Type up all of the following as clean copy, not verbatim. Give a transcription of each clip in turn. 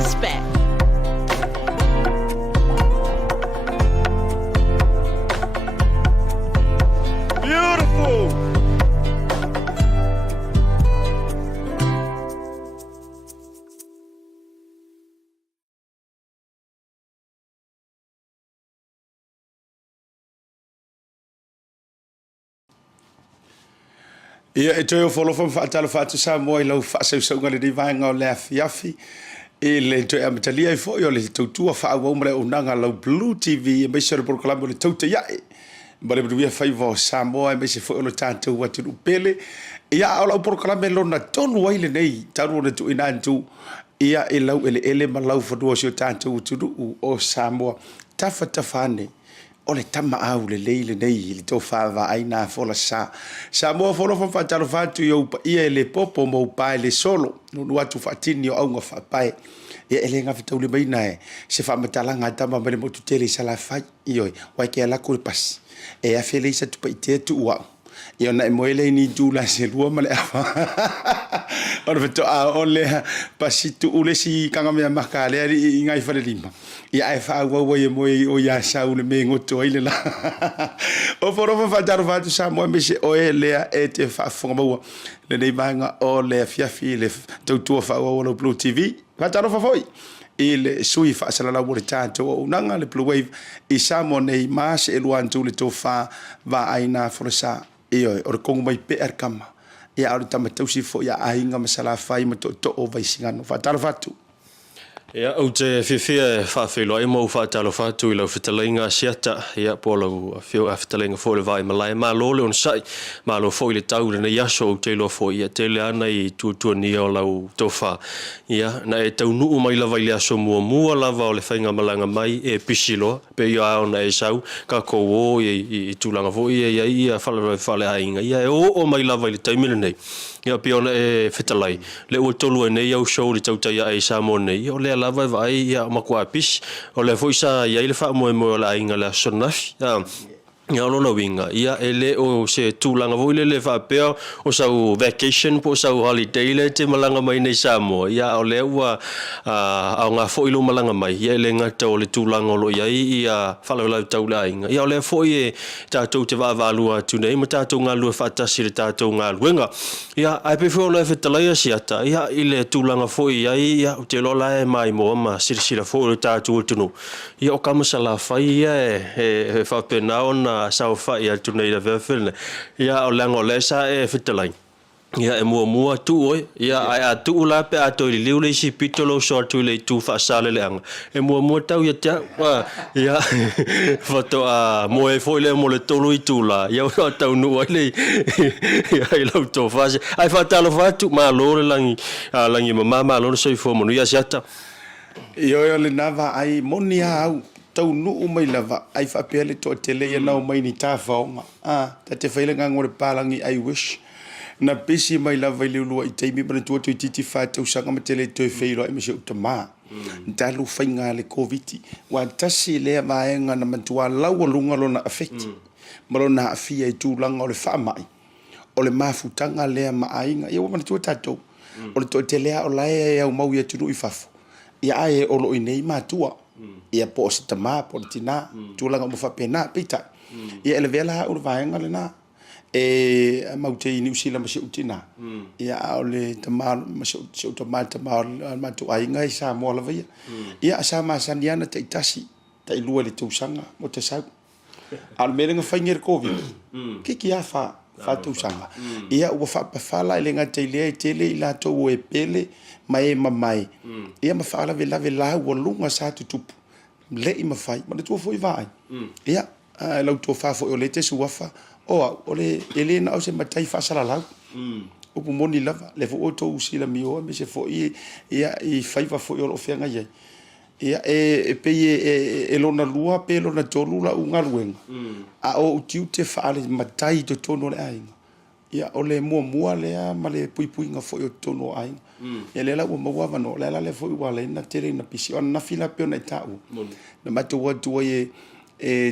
inspect. Beautiful. Ia e toi o folofa whaatalo whaatu Samoa I lau whaasausaunga le di vaenga o le afiafi. E le toi amatalia I fo o le tautua whaawau mare o nanga lau BluTV e meise le proklamo le Tautai A'e. Mare mruia whaiva o Samoa e meise fo o le tātou watu upele. Ia au lau proklamo e lona tonu waile nei taru o le tu ina antu. Ia e lau ele ma lau whanua si o tātou uturu o Samoa. Tafane. O le tama au le leile nei le tō whāwa aina Folasa. Samoa wholofa whātaro whātu I aupa ia le popo mo upae le solo. Nunu atu whaatini o aunga whapae. Ia ele ngā whitau le maina e. Se whamatalanga tama mele mo tutele sala whai. Ioi, wai ke alaku le pas. E a whele isa tupa I te tu uau. Ia na e moele ni dula se lua male awa. Ora veto a ole pasitu ule si kangamea maka le I ngai whare lima. Ia e whaau e moe o ia sau le me ngoto ai le la. O whorofa whataro whatu Samoa me se oe lea e te whaafonga maua. Le nei maanga o lea fiafi le tautua whaua o lo BluTV. Whataro whafoi. I le sui whaasalala o le tātou o unanga le Bluwave. I Samoa nei maase e luantu le tō wha wa aina Folasa. Ioi, o re kongu mai pe kama. Ia au le tamatausi fo ia ainga masala whai ma to o vaisingano. Whataro whatu. Ia au te whiwhia whawhelo ai mau whātalo whātu I lau whitalinga Asiata ia po lau whitalinga fo le vai malai mā lole on sai mā lo fo I le tau le nei aso au te lo fo ia te le ana I tuatua ni o lau tau wha ia na e tau nuu mai lava I le aso mua lava o le whainga malanga mai e pisi loa pe ia ao na e sau ka kou o I tūlanga fo ia whale hainga ia e o mai lava I le taimina nei ia piona e whitalai le ua tolu e nei au show le Tautai A'e Samoa nei o le lava vai ia makua pis o le foisa ia le fa mo la inga la sonafi ia lona winga ia ele o se tulanga vo le fa pea o sa vacation po sa holiday le te malanga mai nei Samoa ia o le ua au nga fo ilo malanga mai ia le ngata o le tulanga lo ia fala taula inga ia o le fo e tatou te va valua tu nei ma tatou nga lu fa tasi le tatou nga luenga ia ai pe fo le fetala ia siata ia ile tulanga fo ia te lo la mai mo ma sirsira fo le tatou tunu ia o kamasala fa ia e fa pena ona sau fai al tunei la vefel ia o lango lesa e fitalai ia e mua tu oi ia ai atu la pe ato I liu le si pitolo so tu le tu fa sale le ang e mua tau ia tia ia foto a mo e foi le mo le tolu I tu la ia o tau nu ai le ia I lau to fa ai fa talo fa tu ma lo le langi mama lo so I fo mo ia siata Io le nava ai monia au. Tau nuu mai lava ai whapele to tele ia nau mai ni tā whaonga. Ta te whailenga ngore pālangi I wish. Na pesi mai lava I leulua I teimi mana tuatu I titi whātau sanga ma tele toi whairo I mese utama. Ntalu whainga le COVID. Wa tasi lea maenga na mantua laua lunga lona affect. Marona afia I tūlanga o le whaamai. O le mafutanga lea maainga. Ia wamana tua tātou. O le to telea o lae e au mau ia tunu I whafo. Ia ae o lo I nei mātua. Ia po se tama po tina tulanga mo fa pena pita ia ele vela o vaenga le na e Maota I New Zealand ma se utina ia ole tama ma se utama ma tu ainga I Samoa la via ia sa ma saniana te tasi te lua le tusanga mo te sau al melenga fanger COVID ki a fa tusanga ia o fa fala le ngate le tele la to o e pele mai mamai ia ma fala vela o lunga sa tupu le I mafai ma le tua foi vai ia lau tua fa foi o le te suafa o le elena o se matai fa sala lau o pu moni lava le fo o to usila mio me se foi ia I faiva foi o fenga ia ia e pe e lona lua pe lona tolu la unga luenga a o tiu te fa le matai to tono le ai ia o le mua le ma le pui nga foi o tono ai e le la o mo wa no le foi wa le na tere na pisi on na fila pe na tau na mato wa tu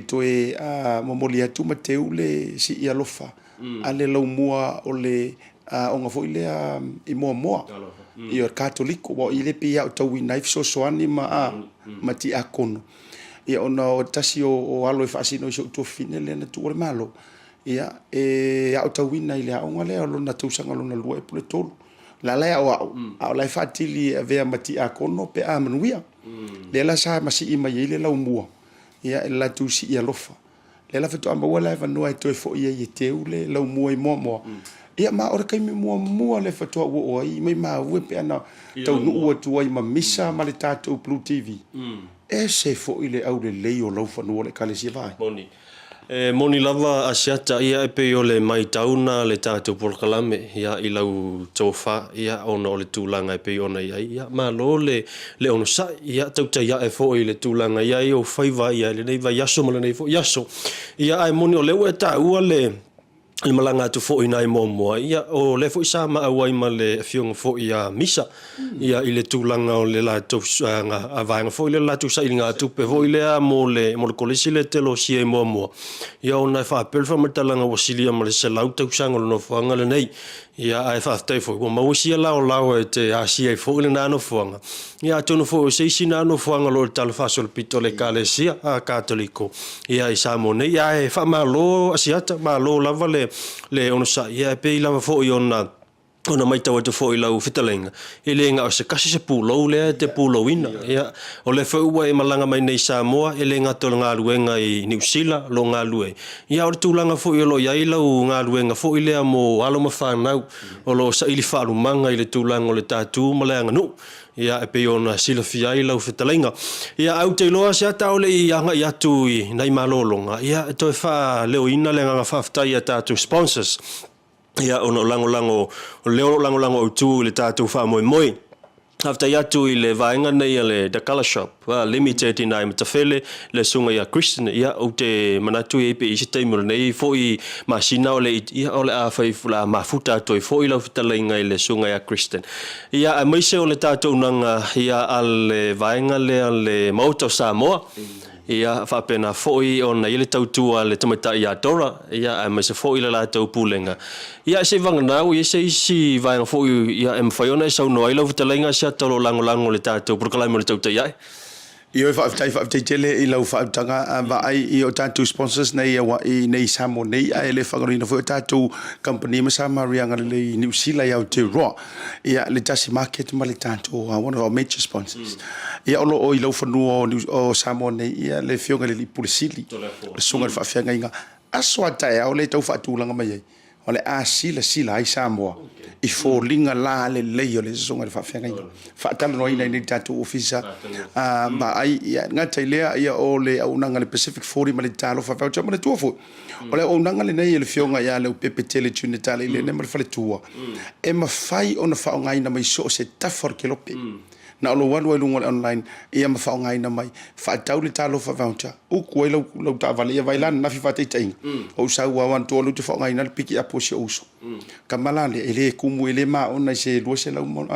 toe mamoli atu mateu le si ia lofa ale lau mua o le onga fo ile I moa I o katoliko wa ile pia o tau ina ifso soani ma ti akono ia ona o tasi o alo e fasino so to fine le na tu o malo ia ya o tau ina ile onga le o na tu sanga lona lua e pule tolu la la o la fatili ave mati akono pe amanuia le la sa masi ima ile lau mua ia la tu si ia lofa le la fetu amba wala va no ai to fo ia ye teule lau mua I mo ia ma ora kai me mua le fetu o ai mai ma we pe ana tau no tu ai ma misa ma le tatou BluTV e se fo ile au le leo lau fa no le kale si vai moni lava Asiata ia e pe o le mai tauna le tātou porkalame ia I lau tofa ia ona o le tūlanga e pe ona ia ma lo le ono sa ia Tautai A'e fo I le tūlanga ia o whaiva ia le nei vai yaso ma le nei fo yaso ia ai moni o leo e tā ua le malanga tu fo ina I moa ia o le fo isa ma awai ma le fionga fo ia misa ia I le tūlanga o le la tu nga avanga fo le la tu sa inga tu pe fo le mo le kolisi le telo si e moa ia ona fa pel fa matalanga wasilia ma le se lau tu sanga no fo nga le nei ia ai fa te fo mo wasi la o la o te asia fo le nano fo nga ia tonu fo se sina no fo nga lo tal fa sol pitole kalesia a katoliko ia I Samoa ia e fa malo Asiata malo lava le ono sa ia pe I lava fo I ona mai tau te fo I lau fitalenga I le nga o se kasi se pulo le te pulo ina ia o le fo ua e malanga mai nei Samoa e le nga to ngā luenga I New Zealand lo ngā lue ia o le tūlanga fo I lo ia I lau ngā luenga fo I lea mo alo ma whanau o lo sa ili whaarumanga I le tūlanga o le tātū ma le anganu ia e pe ona sila fia I lau fitalenga ia au te loa Asiata o le I anga I atu I nei malolonga ia e toi wha leo ina le nganga whaftai a tātū sponsors ia ono lango leo lango o tu le tātou wha moi after yatu I le vaenga nei le the color shop limited in I'm tafele le sunga ia Christian ia o te manatu e pe I te mo nei fo I masina o le ia o le a fai fula mafuta to fo I lau fitalenga I le sunga ia Christian ia a mai se o le tātou nanga ia al vaenga le Maota Samoa ia fa pena foi ona ile tautua le tamata ia dora ia a se foi le la tau pulenga ia se vanga nau ia se si vai foi ia em foi ona so no ile vutalenga se tolo lango le tatu porkalai mo le Tautai A'e Io fa tele I lau fa tanga va ai I o tatu sponsors nei wa I nei Samoa nei ai le whakarina fo tatu company ma sa marianga le New Zealand ia te ro ia le Tasi Market ma le tatu one of our major sponsors ia o I lau fanua o Samoa nei ia le fionga le pulisili le sunga fa fianga inga aswa tai o le tau fa tulanga mai o le sila ai Samoa I fo linga la le o le songa fa fianga fa tala no ina ni tatu ofisa ma ai ngata ilea ia o le unanga le Pacific 40 ma le talo fa fa ma le tuafo o le unanga le nei le fionga ia le pepetele tune tale le ne ma fa le tua e ma fai ona fa ngai na mai so se tafor kelope na lo walu lunga online ia ma fa ngai na mai fa tau le talo fa voucher o ko lo ta vale ia vai lan na fi fa te tai o sa wa wan to lo te fa ngai na piki apo se uso kamala le ele kumu ele ma ona se lo se la mo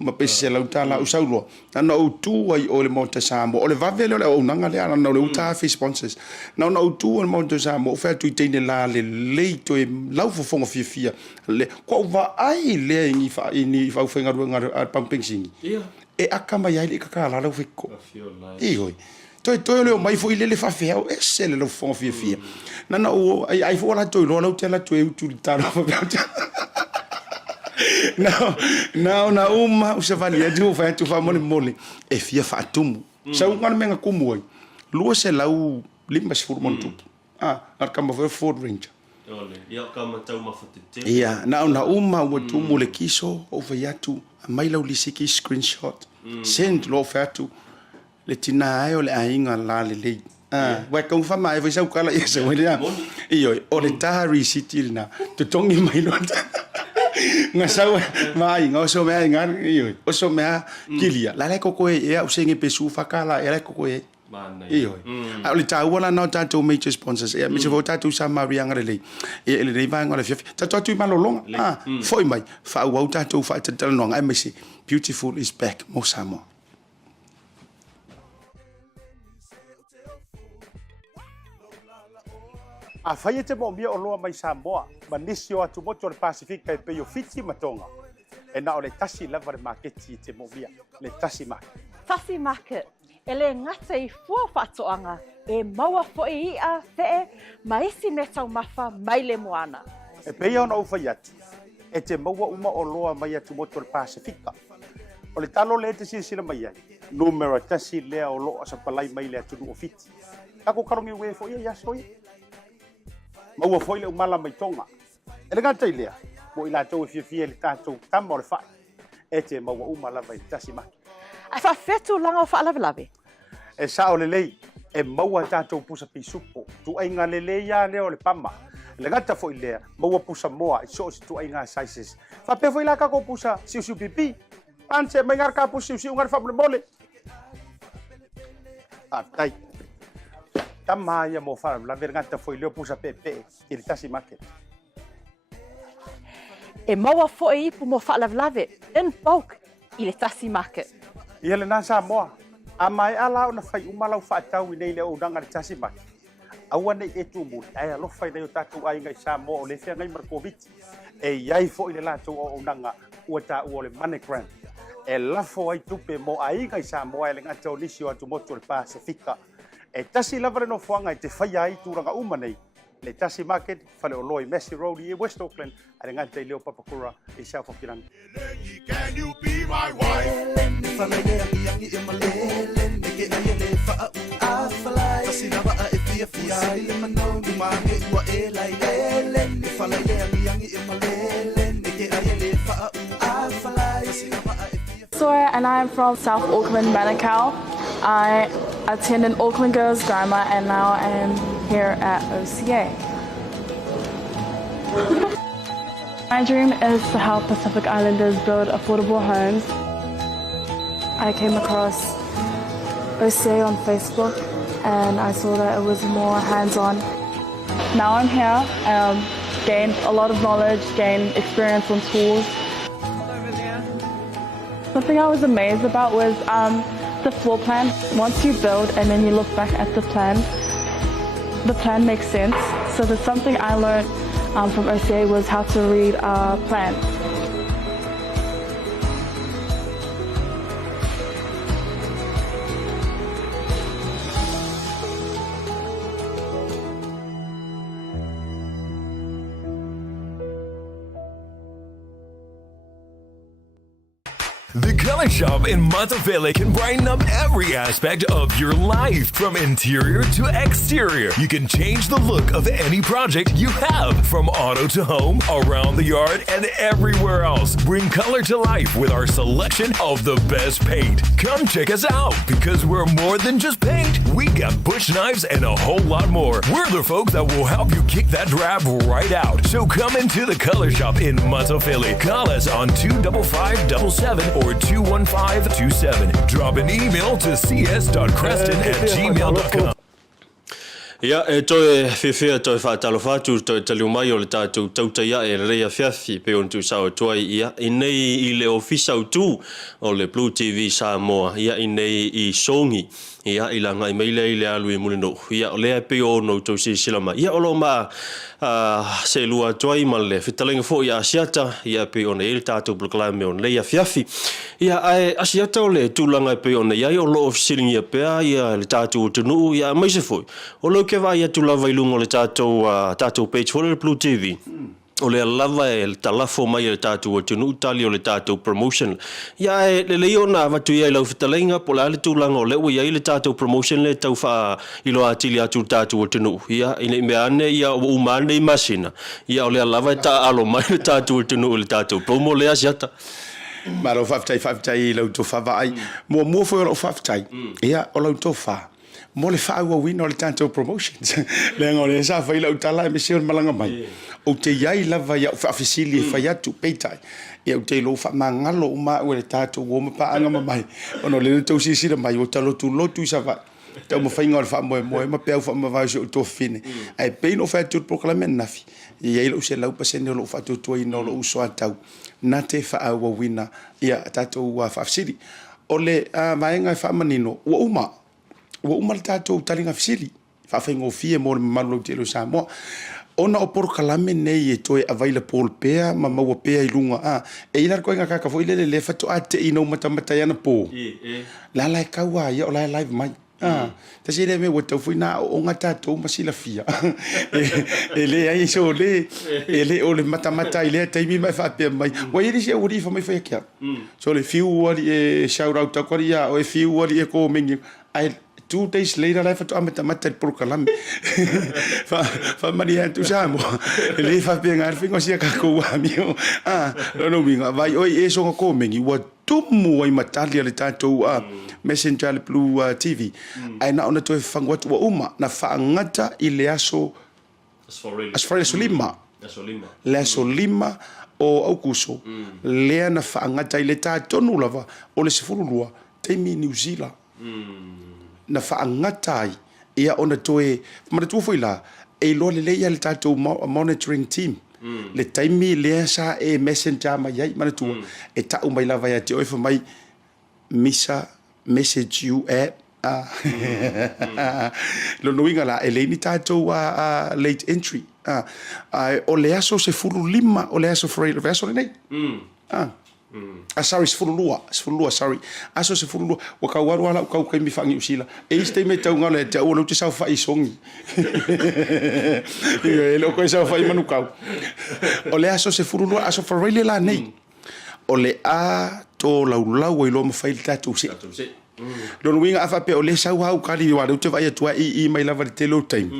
ma pe se la tala o sa lo na o tu ai o le Maota Samoa o le va vele o nanga le ana no le uta fi sponsors na o tu o le Maota Samoa o fa tu te ne la le to e lau fo fonga fia le ko va ai le ni fa fenga ruanga pumping singi e akama ia le kakala lo fiko oi toi le mai fo ile le fa fea e se le lo fo fia na o ai fo la toi lo tela tu tu taro na uma o se valia tu fa tu fa mole e fia fa tumu sa un menga kumu oi lo se lau limbas furmon tu arkama Ford Ranger ia kama tau mafate ia na uma o tumu le kiso o fa yatu mai lau lisiki screenshot send lo fatu le tina ai o le ainga la le wa kong fa mai fa sau kala isa wa dia io o le tari city na to tongi mai lo nga sau mai nga so me nga io o so me kilia la le ko e o senge pe su fa kala e le ko e io a le ta wala no ta to major sponsors e mi se vota tu sa maria nga le e le va nga le fifi ta tu malolonga foi mai fa wa ta tu fa ta no nga me se beautiful is back mo Samoa A whai te mo mia o loa mai Samoa, ma nisi o atu moto le Pasifika e peo fiti matonga. E na o le tasi lava le maketi te mo mia, le Tasi Market. Tasi Market, e le ngata I fua whatoanga, e maua fo I a fee, ma isi me tau mafa mai le moana. E peo na uwhai atu, e te maua uma o loa mai atu moto le Pasifika. O le talo le te sila mai ai, numero tasi lea o loa sa palai mai le atu o fiti. Ako karongi ue fo ia yasoi. Maua foi le umala mai tonga. E le ngata I lea, mo I lātou e fia le tātou tama o le whai. E te maua umala mai Tasi Market. Ai whawhetu langa o whaalawe. E sa o le lei, e maua tātou pusa pisupo. Tu ai ngā le lei ia lea o le pama. Le ngata foi lea, maua pusa moa, I so si tu ai ngā sizes. Whapea foi la kako pusa siu pipi. Anse mai ngar ka pusa siu ngar whamule mole. Tai. Tama ia mo whara, la ver ngata foi leo pusa pepe, I le Tasi Market. E maua fo I pu mo whaalawe, in bulk, I le Tasi Market. Ia le nā Samoa, a mai ala o na whai umalau whaatau I nei le o danga le Tasi Market. Aua nei e tu muli, ai alo whai nei o tātou ai ngai Samoa o le whea ngai markoviti. E iai fo I le lātou o danga ua tā ua le MoneyGram. E lafo ai tupe mo ai ngai Samoa e le ngata o nisi o atu moto le Pasifika. E tasi lava le no fuanga I te whai ai tūranga uma nei. Le Tasi Market, whale o loi Massey Road I West Auckland, a le ngata I leo papakura I South Auckland. Can you be my wife? Soya and I am from South Auckland, Manukau. I attended Auckland Girls Grammar and now I am here at OCA. My dream is to help Pacific Islanders build affordable homes. I came across OCA on Facebook and I saw that it was more hands-on. Now I'm here, gained a lot of knowledge, gained experience on schools. Something I was amazed about was the floor plan. Once you build and then you look back at the plan makes sense. So there's something I learned from OCA was how to read plans. The Color Shop in Maota can brighten up every aspect of your life, from interior to exterior. You can change the look of any project you have, from auto to home, around the yard, and everywhere else. Bring color to life with our selection of the best paint. Come check us out, because we're more than just paint. We got bush knives and a whole lot more. We're the folk that will help you kick that drab right out. So come into the Color Shop in Maota. Call us on 25577 or 21527. Drop an email to cs.creston@gmail.com. Ia e toe whiwhia toe whaatalo whātu toe taliu mai o le tātou Tautai A'e le rea whiawhi pe on tu sao tuai ia i nei I le ofisau tū o le BluTV Samoa ia I nei I songi ia I langa I meile I le alu I mulino ia o lea pe o no tau silama ia o lo ma se lua tuai ma le whitalenga fo ia Asiata ia pe o nei le tātou bloklame o leia whiawhi ia ai Asiata o le tūlanga pe o nei ai o lo ofisilingi ia pea ia le tātou tunu ia maise foi o lo ke vai atu lava I lungo le tātou page for le BluTV. O le lava e le talafo mai le tātou o tunu tali o le tātou promotion. Ia e le leo na watu ia I lau whitalenga po la le tūlanga o le ua ia I le tātou promotion le tau wha ilo atili atu tātou o tunu. Ia ine mea ane ia o umane I masina. Ia o le lava e ta alo mai le tātou o tunu o le tātou promo le Asiata. Maro whaftai lau tō whawa ai. Mua foi o lau whaftai. Ia o lau tō wha. Mo le whaua wina o le tātou promotions. Le ngore sa whai lau tala e me seon malanga mai. O te iai lava ia whaafisili e whai atu peitai. Ia o te lo whamangalo o maa ua le tātou o mapaanga mai. Ono le tau sisira mai o talotu lotu I sa whai. Tau ma whainga o le wha moe ma pēu wha ma vau se o tō whine. Ai peino whai atu proklamen nafi. Ia ilo se lau pasene o lo wha tutua ino lo usoa tau. Nā te whaua wina ia tātou whaafisili. O le maenga wha manino ua uma le tātou talinga fisili. whawhengo fie mo le malu te lo Samoa. Ona o por kalame nei e toi availa pol pea ma maua pea I lunga e ina ko inga kaka foi le fatu ate ino mata yana po la la kawa ya o la live mai ta se le me wata foi na o ngata to masila fia ele ai so le ele o le mata ile taimi mai fa pe mai wa ile se uri fa mai fa kia so le fiu wali e shout out ta koria o e fiu wali e ko mingi ai 2 days later, I thought I'm por kalame. Fa Maria tu Samoa. Le fa pe ngar fingo sia ka ko amio. No winga vai oi e so ko mengi wa tumu ai matali le tato messenger le BluTV. Ai na ona to fangwa tu uma na fa ngata ile aso asfore solima. Le solima o aukuso. Le na fa ngata ile tato no lava o le sefulua temi New Zealand. Na whaangata ai, ia ona toe, mana tua foi la, e lo le leia le tātou monitoring team. Le taimi lea sa e messenger mai ai, mana tua, e tau mai lava ia te oifa mai, misa, message you app, lo noinga la, e leini tātou late entry. O le aso se furu lima, o le aso freire, ve aso le nei. Sorry, sfululua, sorry. Aso sfululua, waka warwala ka ka mi fangi usila. E iste me tau ngale te o no te sa fa isongi. E lo ko sa fa manukau. O le aso sfululua, aso for really la nei. O le a to lau e lo ma fa il tatu si. Don winga afa pe o le sa wa ka li wa te vai tua I mai lava te lo time.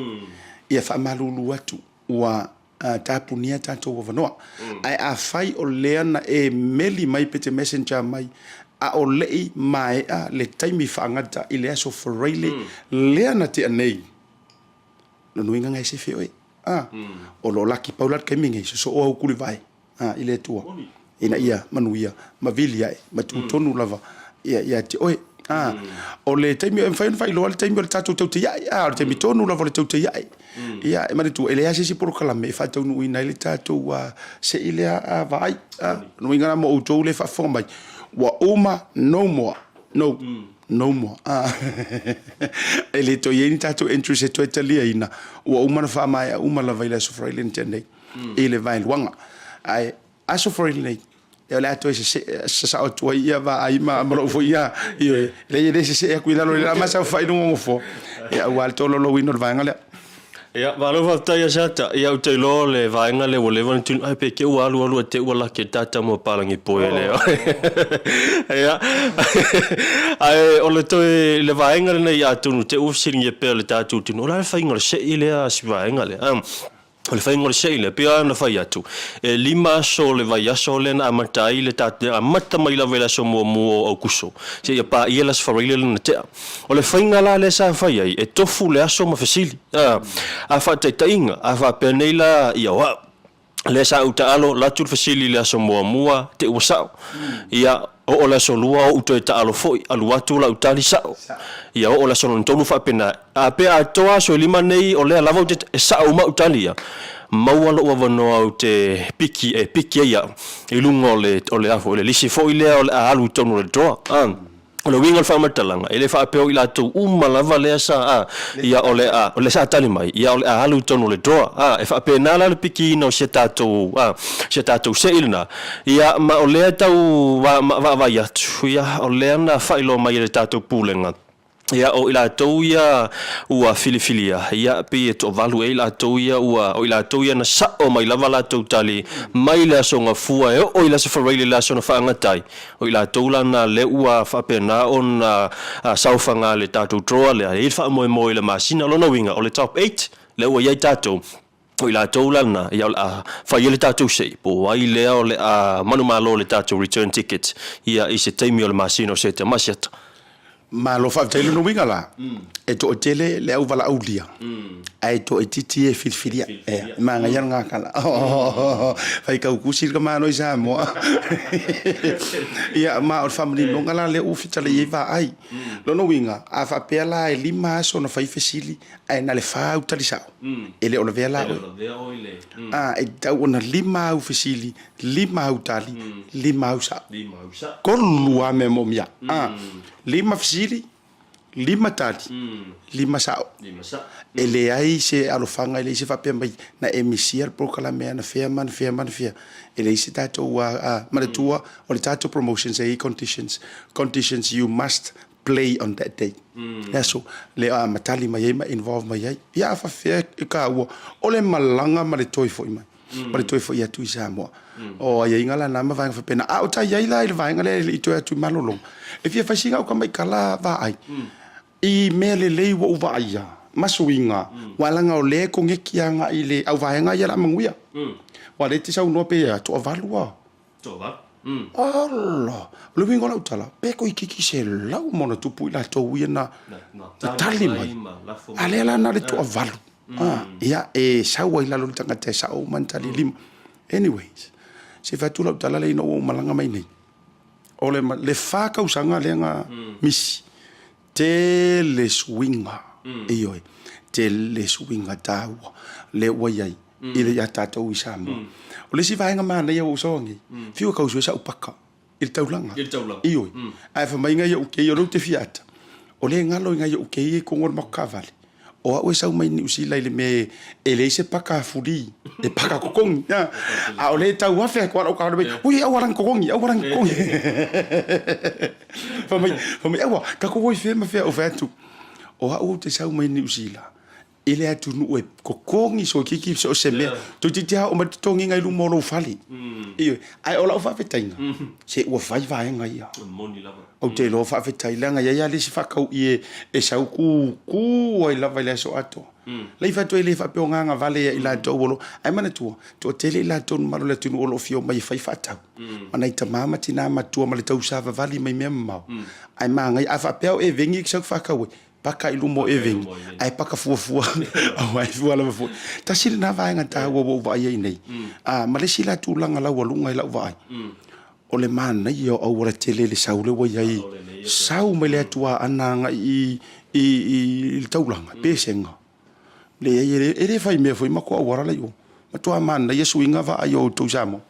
Ia fa malulu atu wa tapunia tato wavanoa. Ai a fai o leana e meli mai pete messenger mai a o lei mai le taimi whaangata I le aso whareile leana te anei. No nuinga ngai se whioi. O lo laki paulat kaimingi so o au kuli vai. I le tua. Ina ia manuia mavili ai matutonu lava ia te oe. O le taimi e whai loa le taimi o le tato tau te iai. O le taimi tonu lava le tau te iai. Ia, e mani tu, ele ase si poro kalame, e whatau nui nai le tātou se ile a vai. Nui ngana mo outou le whawhonga mai. Wa uma, no more. No more. E le to ieni tātou entry se toi talia ina. Wa uma na whamai a uma la vaila sofraile ni tenei. E le vai luanga. Ai, a sofraile nei. E le ato e se sa o tua ia va ai ma amaro fo ia. Le ia se e cuidalo le masa fai no mo fo. E a wal tolo lo wino vanga le. Ia, walo whautai Asiata, ia utei lo le vaenga le o lewa tunu, ai pe ke ua alu te ua laki tata mo palangi poe leo. Ia, ai o le toi le vaenga le nei atunu, te usiringi e pea le tatu tunu, o la le whainga le se I lea si vaenga le. O le whainga le se I le, pia na whai atu. E lima so le vai aso le na amatai le tatu, amata mai la vela so mua au kuso. Se ia pa ia las whareile le na tea. O le whainga la le sa whai ai, e tofu le aso ma whasili. A whatai tainga, a whapea nei la ia wau. Le sa uta alo, latu le whasili le aso mua te uasao. Ia o la so lua o uto e ta alo foi, alu atu la utali sao. Ia o la so non tonu whapena. A pe a toa so lima nei o lea lava te e sao ma utali ia. Maualo ua wanoa o te piki ia. I lunga o le afo, o le lisi foi lea o le alu tonu le toa. O le winga le whamatalanga, e le whapeo I la tau lava lea sa ia o le sa tali mai, ia o le alu tonu le toa. E whapena la le piki ina o se tātou se ilna. Ia ma o lea tau vai atu, ia o lea na whailo mai le tātou pūlenga. Ia o ila tau ia ua filifilia ia pe to valu e ila tau ia ua o ila tau ia na sa o mai lava la tau tali mai la so nga fua e o ila se farile la so na whaangatai o ila tau la na le ua whapena on saufanga le tātou troa le e wha moe le masina lona winga o le top 8 le ua iai tātou o ila tau la na ia whai le tātou sei po wai lea o le manumalo le tātou return ticket ia I se teimi o le masina o se te masiata Ma lo fa tele no winga la. E to tele le au vala aulia. Ai to titi e filfilia. Ma nga yang nga kala. Fai ka ukusi ka ma no isa mo. Ia ma o family no ngala le u fitale e va ai. Lo no winga a fa pela e lima so no fai fesili ai na le fa u tali sao. Ele o le vela. E tau ona lima u fesili, lima u tali, lima u sa. Ko lua me momia. Lima fesili, lima tali lima sao e le ai se alofanga le se fa pe mai na emisia proclame na fea e le se tato wa manatua o le tato promotions e conditions you must play on that day. So le matali mai ma involve mai ia fa fe ka o le malanga ma le toi foi mai ma le toi foi atu Samoa o ia ingala na ma vanga fa pena o ta ia ila vai ngale le toi atu malolo e fia fasinga o ka mai kala va ai I mele le wo va ia masuinga walanga o le ko ngekianga ile au vai nga ia la manguia wa le tisa no pe to valua Allah, lu wingo la utala. Peko ikiki se lau mona tupu ila to wina tali mai. Ale la na le to avalu. Ia e sawa ila lu tanga te sao mantali lim. Anyways, se fatula utala le no malanga mai nei. Ole le fa ka usanga le nga misi. Te le swinga. Eoi. Te le swinga tawa. Le wayai. Ile ya tata u Samoa. O le si vaenga mana ia o songi. Fiu ka usu sa upaka. Il taulanga. Ioi. Ai fa mai ngai o ke o te fiata. O le ngalo ngai o ke ko ngor makavali. O a sa mai ni usi lai le me ele se paka furi. E paka kokong. A o le tau afa ko o ka be. Ui a warang kokong, a warang kokong. Fa mai awa ka ko foi fe o fatu. O a o te sa mai ni usi la. Ele atu nu e kokongi so kiki so seme to titia o matongi ngai lu molo fali iyo ai ola fa fetainga se o vai nga ia moni lava o te lo fa fetailanga ia le si fa kau e sa ku ai lava le so ato le fa to ele fa pe nga vale ila to bolo ai mana tu to tele ila to malo le tu olo fio mai fa ta mana ita mama tina matua male tau sa vali mai mema ai manga ai fa pe e vengi sa fa kau paka ilumo eveng ai paka fuafua ai fuala fu Tasi na vai ngata wo vai nei malesi la tulanga la walunga la vai o le mana io o ora tele le saule wo ai sau me le tua ananga i taulanga pesenga le ele fai me foi mako ora la yo matua mana yesu inga va ayo tu Samoa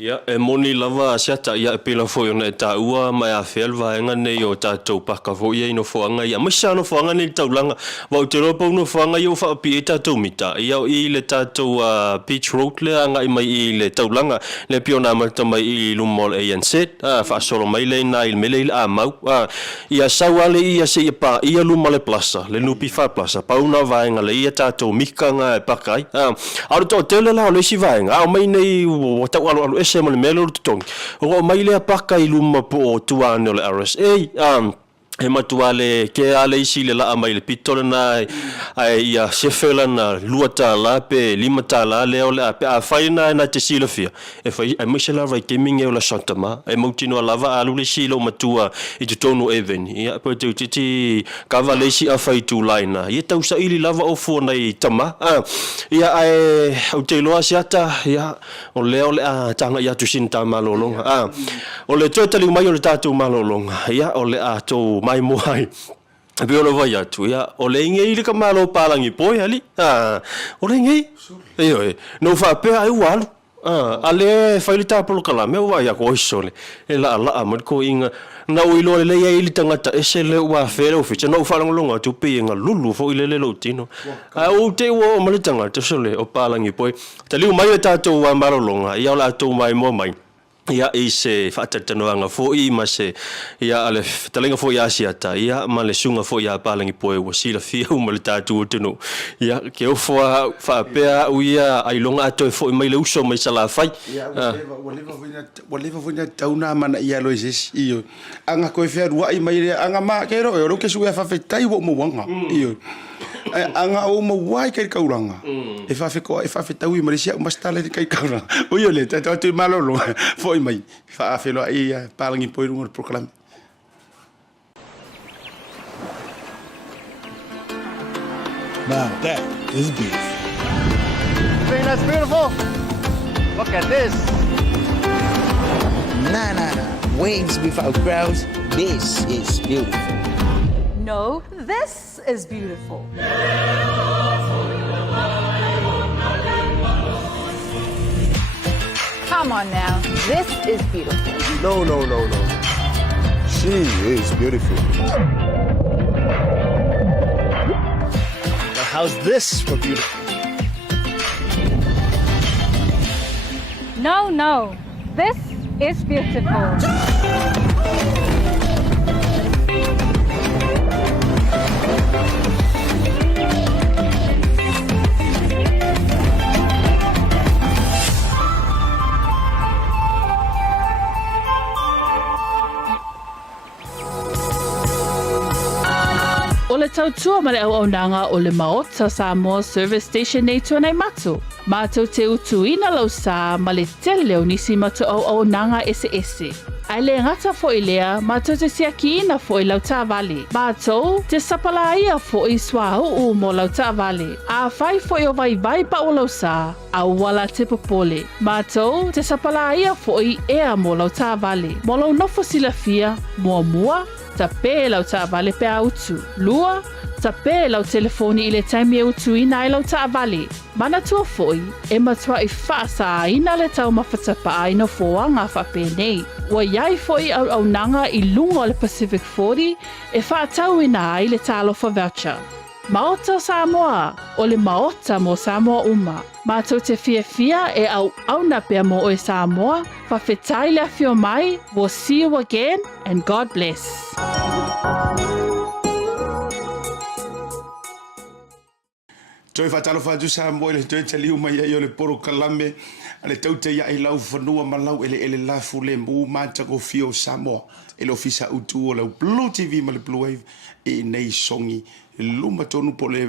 Ia, e moni lava Asiata ia e pila foi ona e taua mai a felva enga nei o tātou paka foi ia ino foanga ia. Masa no foanga nei taulanga. Vaetolo pau no foanga ia o whaapi e tātou mita. Ia o I le tātou Beach Road le anga I mai I le taulanga. Le piona amata mai I lumol e yanset. Whaasolo mai le na il mele il a mau. Ia sawale ia se ia pa ia lumale plasa. Le nupi wha plasa. Pauna vaenga le ia tātou mikanga e pakai. Aro tō tele la o le si vaenga. Ao mai nei o tau alo se mo le melo tong o mai le paka I luma po tuane o le RSA e matuale ke ale isi le la mai le pitole na ai ia sefela na luata la pe limata la le o le a faina na te silafia e fai ai mai la vai gaming e o la santama e motino lava alu le silo matua I te tonu even ia po te titi kavalesi a fai tu laina ia tau sa ili lava o fo nei tama ia ai o te loa Asiata ia o le a tanga ia tu sinta malolonga o le totali mai o le tatu malolonga ia o le a to mai moai Biolo vai atu ia o le ngei le kamalo palangi poi ali o le ngei no fa pe ai walu ale fai le tapolo kala me vai a ko isole e la mo ko inga na o ilo le ia ili tangata ese le wa fere o ficha no fa longa tu pe nga lulu fo ile le lotino o te wo mo le tangata sole o palangi poi tali mai tato wa marolonga ia la to mai mo mai ia se fatatanoanga fo I ma se ia ale talenga fo ia Asiata ia ma le sunga fo ia palangi poe wa sila fia uma le tatu tunu ia ke o fo fa pea u ia ai longa ato fo mai le uso mai sala fai whatever when tauna mana ia lo is io anga ko fe rua I mai anga ma ke ro ro ke su fa fe tai wo mo wanga io anga o mo wai ke kauranga e fa fe tau I Malaysia o mastale ke kauranga o io le tatu malolo fo mai fa felo ai palangi poi rungo proclam Now that is beautiful. You think that's beautiful? Look at this. Nah. Waves without crowds. This is beautiful. No, this is beautiful. Come on now, this is beautiful. No. She is beautiful. How's this for beautiful? No. This is beautiful. O le tautua ma le au nanga o le Maota Samoa Service Station nei tuanai matu. Mātou te utuina lau sā ma le tele o nisi matu au nanga ese. Ai le ngata fo i lea, mātou te siakiina fo i lau tāwale. Mātou te sapalaia fo i swau mo lau tāwale. A whai fo i o vai pa o lau sā, a wala te popole. Mātou te sapalaia fo i ea mo lau tāwale. Mo lau nofo silafia, mua, Taupea lau tāwale pe autu. Lua, Taupea lau telefoni i le taimi e utu ina i lau tāwale. Mana tua foi, e matua i whaasa ina le tau mawhatapa a ino foanga whape nei. Wa iai foi au nanga i lunga le Pacific 40 e whaatau ina ai le tālofa voucher. Maota Samoa, o le Maota mo Samoa uma. Mātou te fia e au na pia mo o Samoa, whawhetai le awhio mai, we'll see you again, and God bless. Toi Vaetolo whātu Samoa le toi te liu mai ai o le poro kalame, le Tautai A'e lau whanua malau ele lafu le mū mātako fio Samoa, ele ofisa utu o lau BluTV ma le Bluwave, e nei songi. Luma tonu po le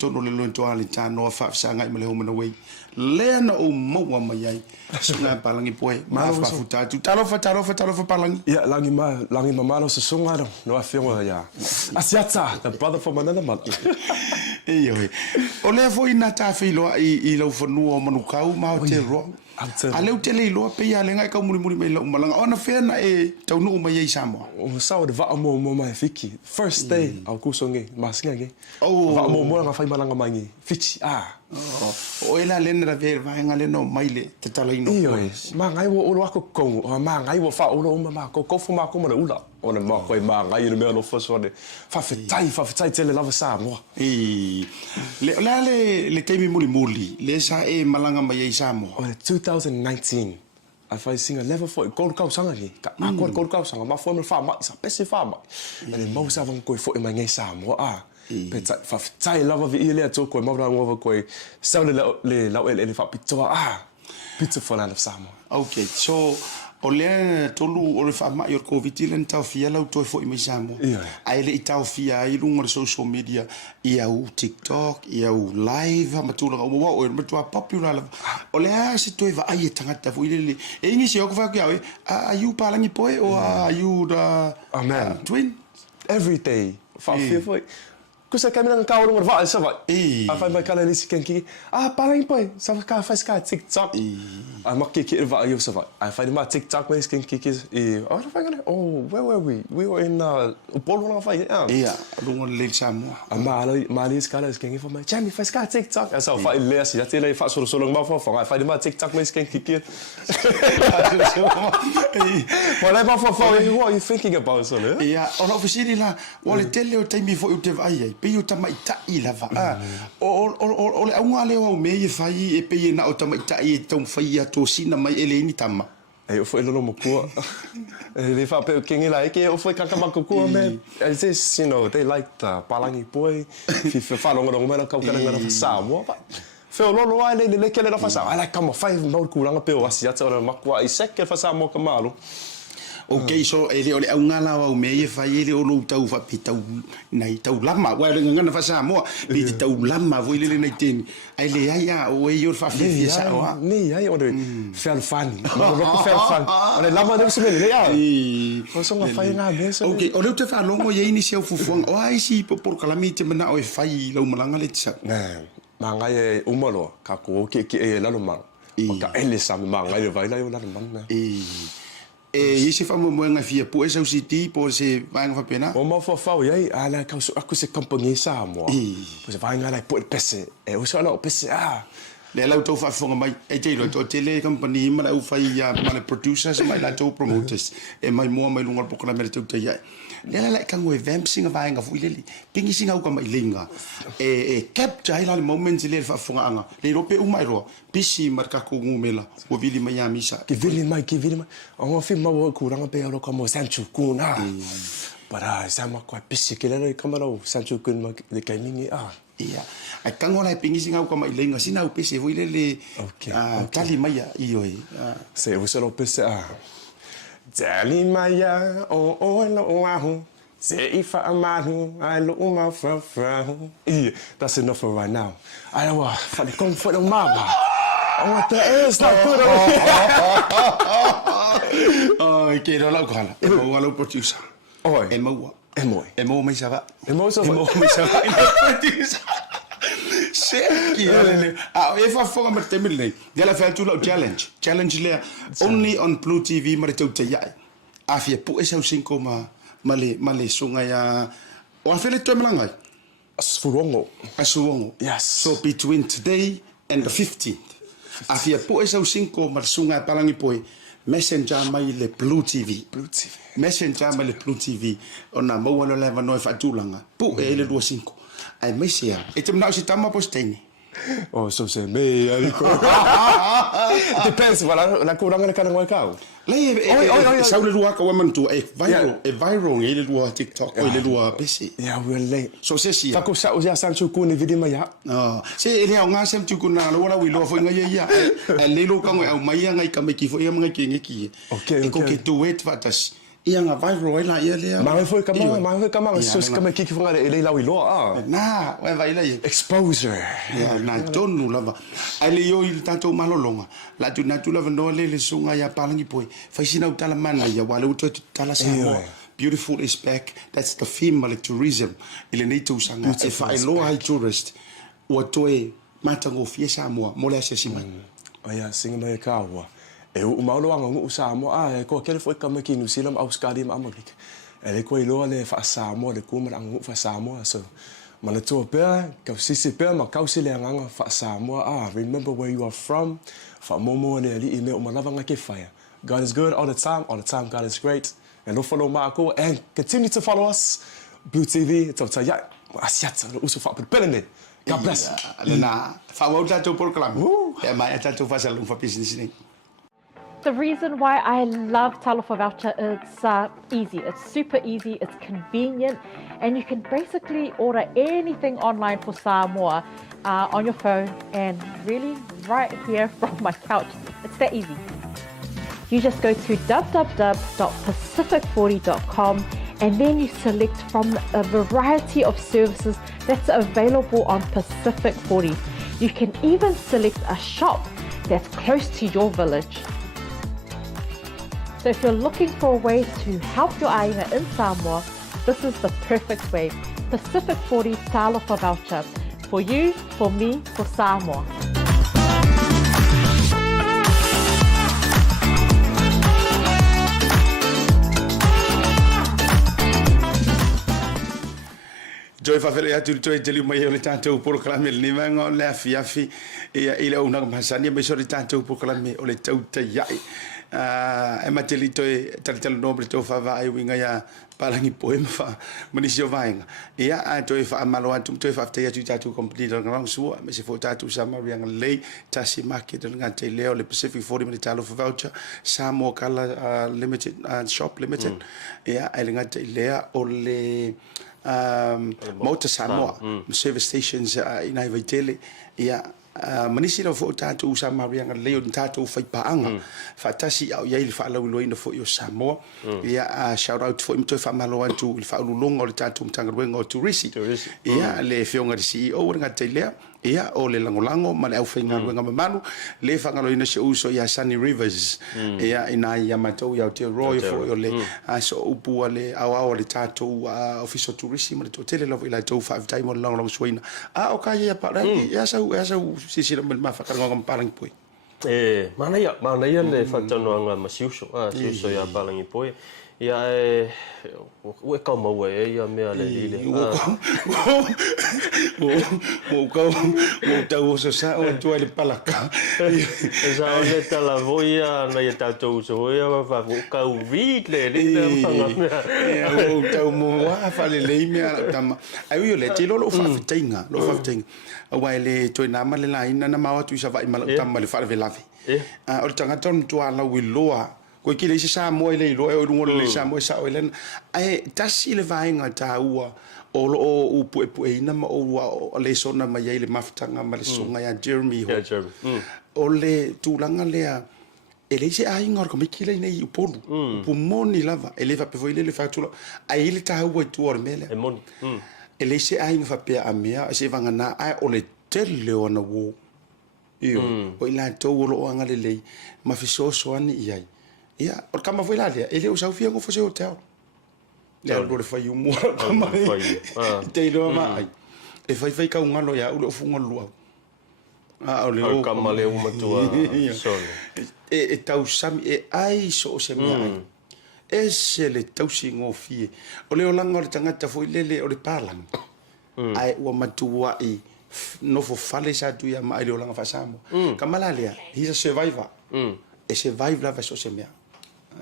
tonu le loin toa le tano a whaafisanga i male homana wei. Lea na o maua mai ai. Sunga palangi poe. Maa whaafutatu. Talo palangi. Yeah, langi mamalo sa sunga no a whionga ya. Asiata, the brother from another mother. Eoi. O lea fo ina tā whiloa i lau whanua o manukau maa o te roa. A leu te leiloa pe ia lenga e kau muri mai lau malanga. Ona whiana e taunu o mai ei Samoa. O sao de vaa mo mai fiki. First day au kusonge masinga nge. Vaa mo nga whai malanga mai nge. Fiti, O ela lena ra vea vaenga lena o maile te talaino. Ioi. Maa ngai wo olo ako kongu. Maa ngai wo wha olo uma maa kofu maa kumana ula. Ona maa koe maa ngai ina mea no faswane. Whawhetai tele lava Samoa. Lea le teimi muli. Le sa e malanga mai ei Samoa. O le 2019. I find singa level 4 gold kau sanga ni. Ka ako gold kau sanga ma formal fa ma sa pesi fa ma. Le mau sa vang koi fo e mai ngai Samoa Peta whawhitai lava vi ilea tō koe maura ngova koe sau le lau ele fa pitoa beautiful land of Samoa. Okay, so o lea tolu o le whaamai o COVID len tau fia lau toi fo i mai Samoa. Ai le i tau fia i runga le social media i au TikTok, i au live, matula o mawa o e matua popular lava. O lea se toi wa ai e tangata fo i le e ingi se oko whaki au are you palangi poe o are you the twin? Every day. Whawhia fo Kusa kami nang kaurong wa sa wa. Afai mai kala lisi kenki. Paling poi sa ka fai ska TikTok. Makiki wa ayo sa wa. Afai ma TikTok mai kenki where were we? We were in Upolu na fai. Lungo le Samoa. Mali skala kenki for mai. Chami fai ska TikTok. Asa fai le si ati le fa solo ma fa. Afai ma TikTok mai kenki. Wala ba for what are you thinking about so le? Ona ofisiri la wale tele o taimi fo te ai. Pe o tamaitai lava. O le aunga leo au mei e whai e pe e na o tamaitai e tau whai a tō sina mai ele ini tama. O fwoi lolo mo kua. Le wha pe o kingi la eke o fwoi kakamako kua me. It's just, you know, they like the palangi poi. Fi whalonga mena kau karanga na Samoa. Feo lolo ai le kele na Samoa. I like kama whai maur kuranga pe o asiata o le makua i seke Samoa ka malo. Okay, so ele ole au ngala wa me e fai ele o lo tau fa pe tau nei tau lama wa le ngana fa Samoa pe tau lama vo ile nei ten ai le ai o e yo fa fe sa wa ni ai o de fel fani no fel fan ole lama de se le ai o so nga fai nga be so okay o le te fa longo ye ini se fufuang o ai si por calamite mena o e fai lo malanga le tsa ma nga e umalo ka ko ke e la lo ma o ka ele sa ma nga e vai la yo la ma E se fa mo nga fia po esa city po se vai nga pena o mo fa ye ala ka aku se compagnie Samoa po se vai nga la po pese e o so la pese le lau tau whaafonga mai e te ilo to tele company ma lau whai ma le producers mai la tau promoters e mai mua mai lunga pokona me le Tautai A'e le la kango e vamp singa vaenga fu ile pingi singa uka mai linga e capture ile moments le whaafonga anga le rope umai roa pisi marka ko ngumela o vili mai amisa ki vili mai o fi ma wo kuranga pe alo como Sancho kuna para sama ko pisi ke le kamera Sancho kun le kaimingi ia ai kango lai pingi singa uka mai linga sina u pisi fu ile le tali mai io se o se lo pisi tali mai o lo ahu se ifa amahu I lo uma fra that's enough for right now I wa fa di kong for the mama I want the ass like put oh ke ro la kala e mo lo producer oi e mo mai sava se ki ale e fa fo ma temile dela fa tu lo challenge le only on BluTV ma Tautai A'e afia pu e sa 5 male sunga ya o afele to mlanga asuongo yes so between today and the 15th afia pu e sa 5 ma sunga palangi poi messenger mai le BluTV messenger mai le BluTV ona mo wala leva no fa tulanga pu e le 5 ai mai sia e te mna si tama posteni oh so se me depends wala la kuranga kana ngoi kau le sa le lua ka waman tu e viral ele lua TikTok o ele lua PC ya wele so se sia fa ko sa o ya sanchu ku ni video ma ya se ele nga sem tu ku na lo wala wi lo fo nga ya le lo ka ngoi au mai nga ka me ki fo ya nga ki ngi e ko ke tu wet fatas ia nga viral ila ia le ma foi kama so kama ki fonga ele la wi lo na wa vai la exposure na tonu lava ale yo il tato malolonga la tu na tu lava no le sunga ya palangi poi fa sina utala mana ya wala uto tala Samoa beautiful is back that's the female tourism ile nei tu sanga if I lo high tourist o toe matango fie Samoa mo le asesima ya singa mai kawa e o maulo anga ngu Samoa ko kele foi kama ki New Zealand Australia ma Amerika ele ko ilo le fa Samoa le kuma anga fa Samoa so mana Taupea ka sisi pe ma ka usile anga fa Samoa remember where you are from fa momo le ali ime o malava nga ke fire God is good all the time God is great and follow Marco and continue to follow us BluTV Tautai A'e Asiata uso fa pelene God bless na fa wauta to por klam e mai ta to fa salon fa business ni. The reason why I love Talofa Voucher, it's easy. It's super easy, it's convenient, and you can basically order anything online for Samoa on your phone and really right here from my couch. It's that easy. You just go to www.pacific40.com and then you select from a variety of services that's available on Pacific 40. You can even select a shop that's close to your village. So if you're looking for a way to help your ainga in Samoa, this is the perfect way. Pacific 40 Talofa Voucher. For you, for me, for Samoa. Joy fa fele atu to tele mai o le tanto por klame le manga le afi e ile una masani me sori tanto por klame o le Tautai A'e e mateli to tal nobre to fa vai winga ya palangi poema fa manisio vainga ia a to fa malo atu to fa te atu tatu complete ngong su me se fo tatu sama rianga le Tasi Market nga te leo le Pacific 40 me talo for voucher Samoa kala limited shop limited ia ele nga te lea o le Maota Samoa service stations in Vaetolo ia manisi la fo tatu usa marianga leo tatu fai paanga fa Tasi A'e le fa lau loina fo yo Samoa ia shout out fo imto fa malo antu le fa ulunga le tatu mtanga wenga o tourist ia le fionga le CEO nga telea ia o le langolango ma le au fainga wenga manu le fa ngalo ina se uso ia Sunny Rivers ia ina ia matou ia te roy fo yo le so upu le au le tatu official tourist ma le hotel la ila to 5 time on long swina o ka ia pa ia sa sisi ma fa ngam palang poi mana ia le fa tano nga masiuso siuso ia palangi poi ia ue kau mau ia mea le lile mo tau so sa o tu le palaka sa le tala voia na ia tau so ia va kau vit le manga mea o tau mo wa fa le mea tama ai yo le tilo lo fa tinga wa le to na ma le ina na ma tu sa va ma tama le fa le lave o tanga ton tu ala wi loa ko ki le sa mo le lo e ngol le sa mo sa o le ai tasi le vainga taua o pu ina ma o le sona ma ye le maftanga ma le songa ya Jeremy o le tulanga lea ele se ai ngor ko mikile nei uponu pu moni lava ele va pe voile le fatula ai le taua tu or mele moni ele se ai fa pe a mea se vanga na ai o le tele ona wo io o ila to lo anga le ma fi so ani ai ia o kama foi lá ele usau fia ngo fose hotel le lo fa yu mo kama te lo mai e fai ka un ano ya o fungo lo o le kama le uma tua solo e tau sami e ai so se mai e se le tau singo fie o le olanga o le tangata foi lele o le palang ai o matua i no fo fale sa tu ya mai le olanga fa samo kamala le he's a survivor e survive la va so se mea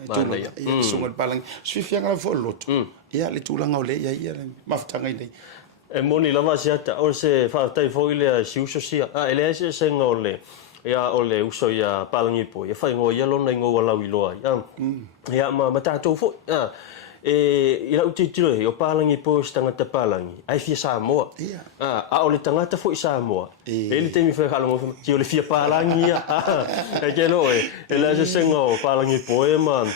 Bana ya. Sungot palang swifia nga folot. Ia le tulanga ole ia maftanga nei. E moni lava siata o se fa tai foile si uso sia. Ele se senga ole. Ia ole uso ia palangi po. Ia fai ngo ia lona ngo wala wiloa. Ia ma tatou fo. Ila uti tiro o palangi po tangata palangi. Ai fia Samoa. Ole tangata fo Samoa. Ele temi fa kalongo ti ole fia palangi ia. E kelo ele se senga o palangi po e man.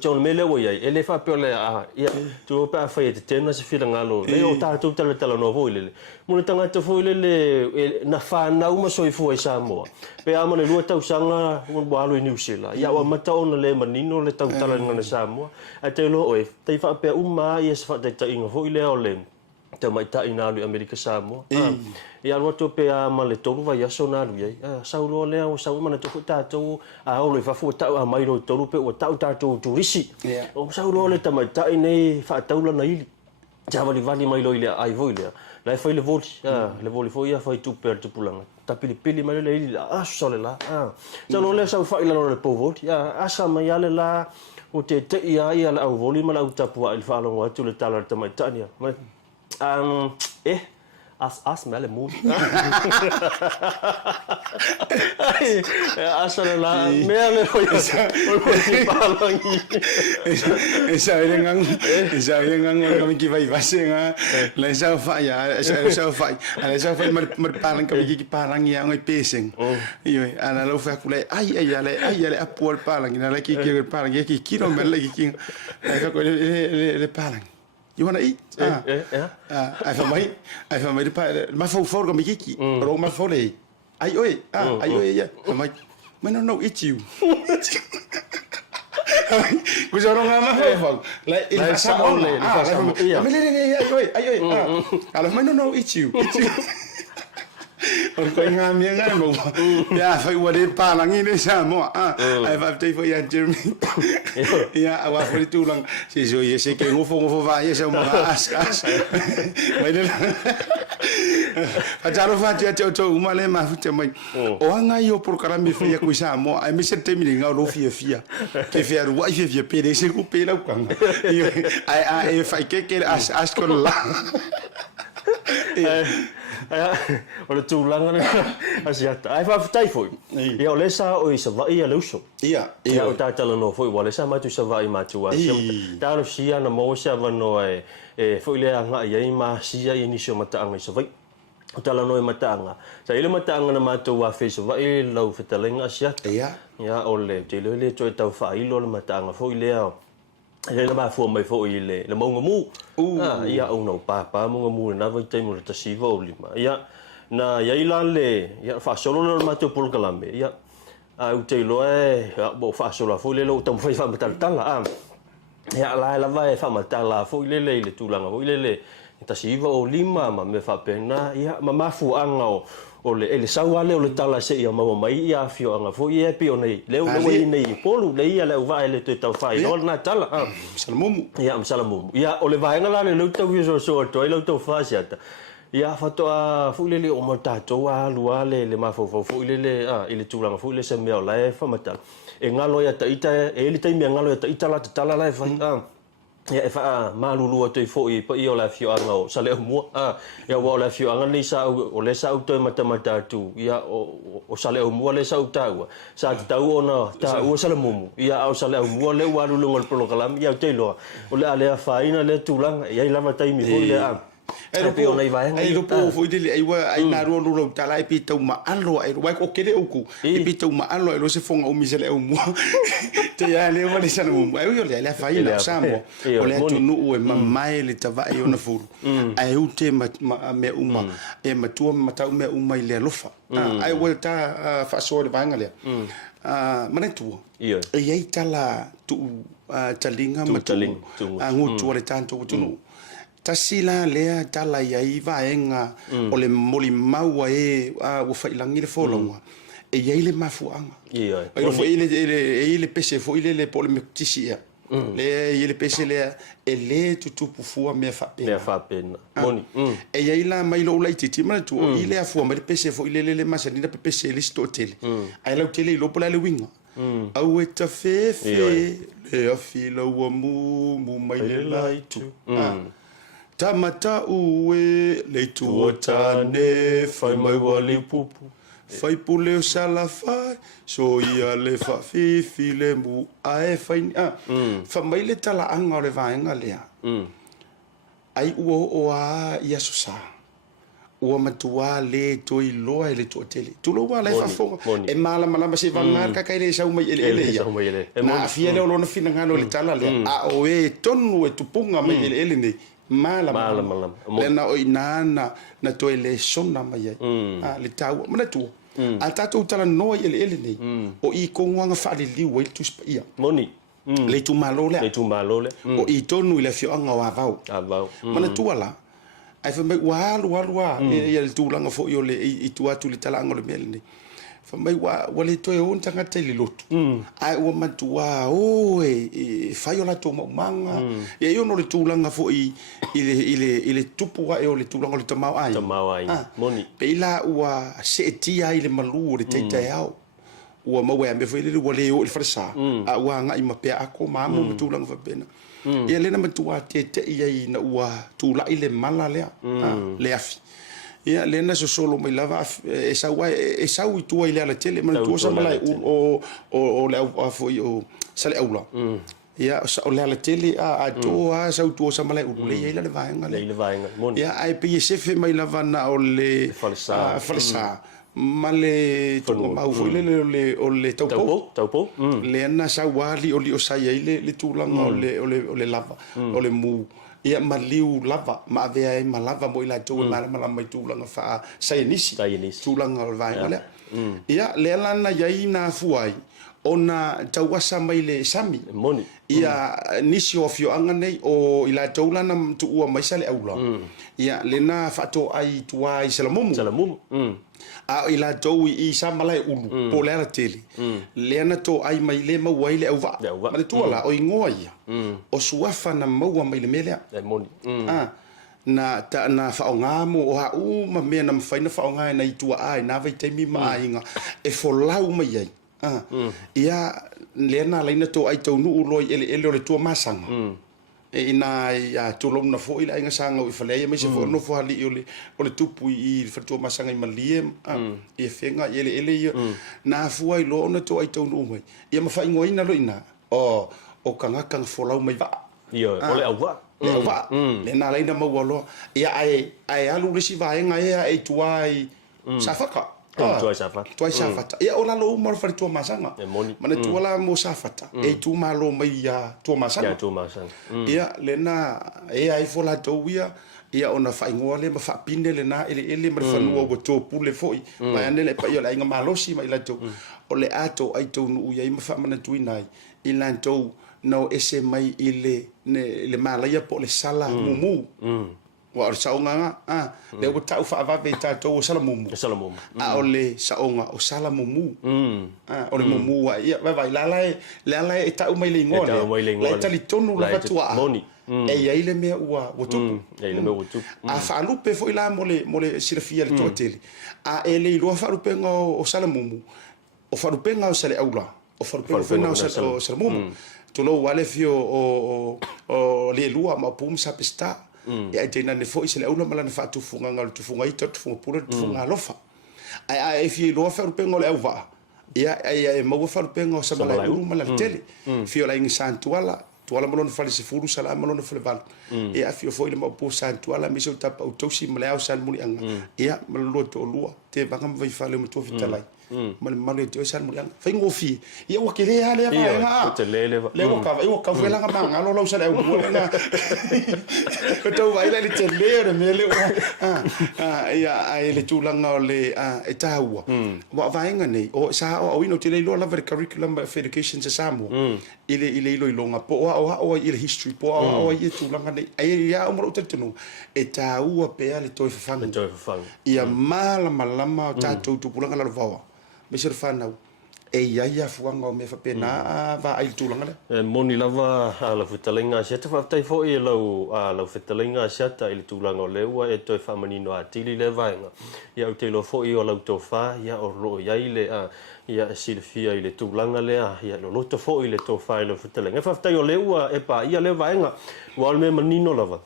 John mele wo ia ele fa pele ia tu pa fa te tena se fila ngalo. Le o tatou tala no vo ile. Mo tangata fo ile na fa na uma so fo e Samoa. Pe ama le lua tau sanga mo balo New Zealand. Ia wa mata ona le manino le tau tala ngana Samoa. A te lo oe, te fa pe uma ia se fa te inga fo ile ole. Te mai ta ina lu America Samoa. Ia lo to pe ama le tolu va ia sona lu ia. Saulo le o sau mana to ta to a o le fa fo ta a mai ro tolu pe o ta to turisi. O saulo le ta mai ta nei fa taula na ili. Java li vali mai lo ile ai vo ile. La fa le voli, le voli fo ia fa tu per tu pulanga. Ta pili mai le ili a sole la. Sa no le sa fa ile no le povoti. Asa mai ale la o te ia la au voli ma la u tapua il fa lo tu le tala ta mai tania. As mele mu. Asal la mele o palangi. Esa dengan kami ki vai vasenga. La sa fa ya, sa fa. Ala sa fa mer palang kami ki palang ya ngai pesing. Iyo ana lo fa kule ai ale apol palang ina la ki palang ki kilo mel ki. Ai fa ko le palang. You wanna eat? I found my my phone for me kiki. Ro my phone. Ai oi. Ai oi ya. My no eat you. Ku so ro nga ma phone. Like il fa sa ole. Ai oi. Ala my no eat you. On ko nga mi nga mo. Ya fa wa de palang ni sa mo. Ai fa te fo ya Jeremy. Ya awa fo tu lang si so ye se ke ngofo va ye sa mo as. Mai le. Ajaro fa te to uma le ma fu te mai. O nga yo por kara mi fia ku sa mo. Ai mi se te mi nga lo fia. Ke fia ru wa fia pe de se ku pe la ku. Ai fa ke as ko la. Ole tulanga na Asiata. Ai fa tai foi. Ia ole sa o isa va ia luso. Ia o ta tala no foi wale sa ma tu sa va i ma tu wa. Ta no sia na mo sa va no foi le nga ia ma sia ini so mata anga sa vai. O tala no mata anga. Sa ile mata anga na ma tu wa fe so va i lau fetalenga Asiata. Ia ole te le to ta fa i lo mata anga foi le ele ba fu mai fo ile le mo ngamu ia o no pa mo ngamu na vai te mo ta si vo lima ia na ia ila le ia fa solo no ma te pul kalambe ia u te lo bo fa solo fo le lo tam fa mata tala ia la vai fa mata la fo le tulanga fo le ta si vo lima ma me fa pena ia ma fu anga o ele sau ale o le tala se ia mau mai ia fio anga fo ia pe nei le nei polu le ia le vai le te tau fai no na tala salamumu ia salamumu ia o le vaenga la le lu tau so to le tau fa siata ia fatoa fu le o mata to a lua le mafo fu le ile tulanga fu le se me la e fa mata e ngalo ia taita e le taimi ngalo ia taita la tala la fa ia e fa malulu o te fo i pa i o la fio anga o sale mo ia wa la fio anga ni sa o le sa to mata tu ia o sale mo le sa tau sa tau ona ta o sale mo ia o sale mo le wa lu ngol pro kalam ia te lo o le ale fa ina le tulanga ia la mata mi fo le ai ropo foi dele ai wa ai na ro ro tala e pitau ma alo ai wa ko kele uku e pitau ma alo ai lo se fonga o misele o mo te ya le wa le sana mo ai yo le fa ina samo o le tu nu e mai le tava ai ona fu ai u te me uma e ma tu ma tau me uma le lofa ai wa ta fa so le banga le mana tu e ai tala tu talinga ma tu ngu tu le tanto tu nu Tasi la lea tala ia i vaenga o le moli maua e o whailangi le wholonga. E iei le mafuanga. E lo fo ile pese fo ile le pole me tisi ia. Le ile pese lea e le tutupu fua mea whapena. Mea whapena. Moni. E iei la mai lo ulai titi mana tu o ile a fua mai le pese fo ile le masanina pe pese le sto tele. Ai lau tele i lopo la le winga. Au e ta fefe le a fila ua mu mai le laitu. Tamata ue le tua tane fai mai wali pupu fai pule o sala fai so ia le fa fifi le mu ae fai fa mai le tala anga o le vaenga lea ai ua o a ia susa ua matua le toi loa le tua tele tulo wa le fa fonga e mala malama se vangar ka kai le sau mai ele ia na afia le olona fina ngano le tala le a o e tonu e tupunga mai ele nei mala lena o inana na to ele sona mai le tau mana tu a tatu tala no ele nei o i konga fa le liu il tu ia moni le tu malole o i tonu ile fio anga wa vau mana tu ala ai fa mai wa ia le tu langa fo yo le i tu atu le tala ngole mel nei fa mai wa le to e on tanga tele lotu ai o matua o e fai ola to manga e io no le tulanga fo ile tupu wa e o le tulanga le tamau ai moni pe ila wa se tia ile malu le teita au ua mawe me foi le wale o le farsa a wa nga i mape ako mamu tulanga fa pena e le na matua te ia na ua tula ile mala le afi ia lena so solo mai lava e sau i tua ile ala tele mana tua sa malai o le foi o sale aula ia o le ala tele a toa sau tua sa malai o le ile le vaenga ia ai pe se fe mai lava na o le falsa male to mau foi le taupo le na sa wali o li o sai ile le tulanga o le lava o le mu ia maliu lava ma avea e malava mo ila tau mala mai tulanga fa sainisi tulanga vai ale ia le lana yai na fuai ona tawasa mai le sami moni ia nisi of yo anga nei o ila tau lana tu ua mai sale aula ia le na fato ai tuai salamumu a ila tau i samalai ulu po le ala tele le ana to ai mai le mau ai le au va ma tu ala o ingoa ia o suafa na mau mai le melea moni na faonga mo o ha ma me na faina faonga na itua ai na vai taimi ma inga e folau mai ai ia le na leina to ai tau nu loi ele le tua masanga e ina ya tulo na fo ila inga sanga o fale mai se fo no fo ali o le tupu i fatua masanga i maliem e fenga ele na fu ai lo na to ai tau nu mai ia ma fa ingoina lo ina o kanga folau mai va ia o le au va le na leina mau lo ia ai alu le si vaenga e tuai safaka tuai safata ia ola lo mo fa tu masanga mana tu ola mo safata e tu malo mai ya tu masanga ia le na ai fola to ia ona fa ingoa le ma fa pinde le na ele ma fa no go to pule foi ma ane le pa ia la inga malosi mai la to o le ato ai to nu ia ma fa mana tu nai ila to no ese mai ile le mala ia po le sala mumu wa o saonga le o tau fa va ve tatou o sala mumu a o le saonga o sala mumu o le mumu ia vai la e tau mai le ngole la tali tonu la fatua e ia ile me ua wotu a fa lupe foi la mole silafia le toteli a ele lo fa lupe o sala mumu o fa lupe o sala aula o fa lupe o sala mumu to lo wale fio o le lua ma pum sa pesta e tena ne foi se le aula mala ne fa tu funga ngal tu funga ito tu funga pura tu funga lofa ai fio lo fa lupe ngole auva ia mo fa lupe o sa mala mala tele fio la ing santuala tuala malona fale se furu sala malona fale bal e afio foi le mo san tuala mi so tapa o tosi mala o san muli anga ia malo to lua te banga vai fale mo to fitalai mal malo te san muli anga fai ngofi ia wa kele hale va le o ka vela nga manga lo sala o nga to vai le tele me le ia ai le tulanga le e taua wa vai nga nei o sa o ino te le lo la curriculum of education sa Samoa ile longa po o ile history po o ia tulanga nei ai ia o mo te tunu e taua pe ale toi fanga ia malama tatou tupulanga la vawa me ser fanau e ia fuanga o me fa pena va ai tulanga le moni lava la futalinga Asiata fa tai fo i la futalinga Asiata ile tulanga o leua e toi fa manino atili le vainga ia o te lo fo i o la tofa ia o ro ia ile ia silfia ile tulanga le ia lo to fo ile tofa ile futalinga fa tai o leua e pa ia le vainga wa me manino lava